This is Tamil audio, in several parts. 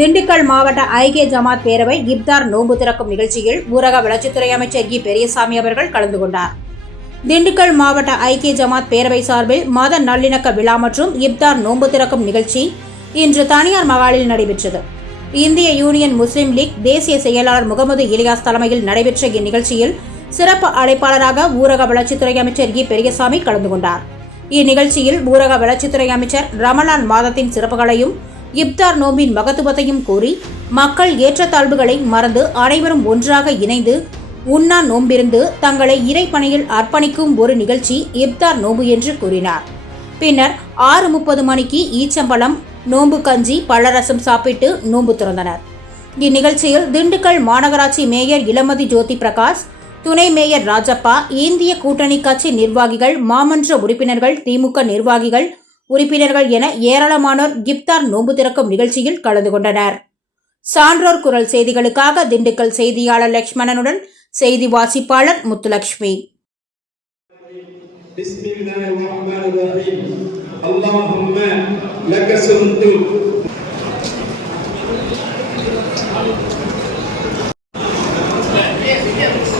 திண்டுக்கல் மாவட்ட ஐக்கிய ஜமாத் பேரவை இப்தார் நோன்பு திறக்கும் நிகழ்ச்சியில் ஊரக வளர்ச்சித்துறை அமைச்சர் இ பெரியசாமி அவர்கள் கலந்து கொண்டார். திண்டுக்கல் மாவட்ட ஐக்கிய ஜமாத் பேரவை சார்பில் மத நல்லிணக்க விழா மற்றும் இப்தார் நோன்பு திறக்கும் நிகழ்ச்சி இன்று தனியார் மகாலில் நடைபெற்றது. இந்திய யூனியன் முஸ்லீம் லீக் தேசிய செயலாளர் முகமது இலியாஸ் தலைமையில் நடைபெற்ற இந்நிகழ்ச்சியில் சிறப்பு அழைப்பாளராக ஊரக வளர்ச்சித்துறை அமைச்சர் இ பெரியசாமி கலந்து கொண்டார். இந்நிகழ்ச்சியில் ஊரக வளர்ச்சித்துறை அமைச்சர் ரமலான் மாதத்தின் சிறப்புகளையும் இப்தார் நோம்பின் மகத்துவத்தையும் கூறி மக்கள் ஏற்றத்தாழ்வுகளை மறந்து அனைவரும் ஒன்றாக இணைந்து உண்ணா நோம்பிருந்து தங்களை இறைப்பணியில் அர்ப்பணிக்கும் ஒரு நிகழ்ச்சி இப்தார் நோம்பு என்று கூறினார். பின்னர் ஆறு முப்பது மணிக்கு ஈச்சம்பழம் நோம்பு கஞ்சி பழரசம் சாப்பிட்டு நோன்பு திறந்தனர். இந்நிகழ்ச்சியில் திண்டுக்கல் மாநகராட்சி மேயர் இளமதி ஜோதி பிரகாஷ் துணை மேயர் ராஜப்பா இந்திய கூட்டணி கட்சி நிர்வாகிகள் மாமன்ற உறுப்பினர்கள் திமுக நிர்வாகிகள் உறுப்பினர்கள் என ஏராளமானோர் கிப்தார் நோன்பு திறக்கும் நிகழ்ச்சியில் கலந்து கொண்டனர். சான்றோர் குரல் செய்திகளுக்காக திண்டுக்கல் செய்தியாளர் லட்சுமணனுடன் செய்தி வாசிப்பாளர் Muthulakshmi Yeah, yeah.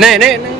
nè nè nè.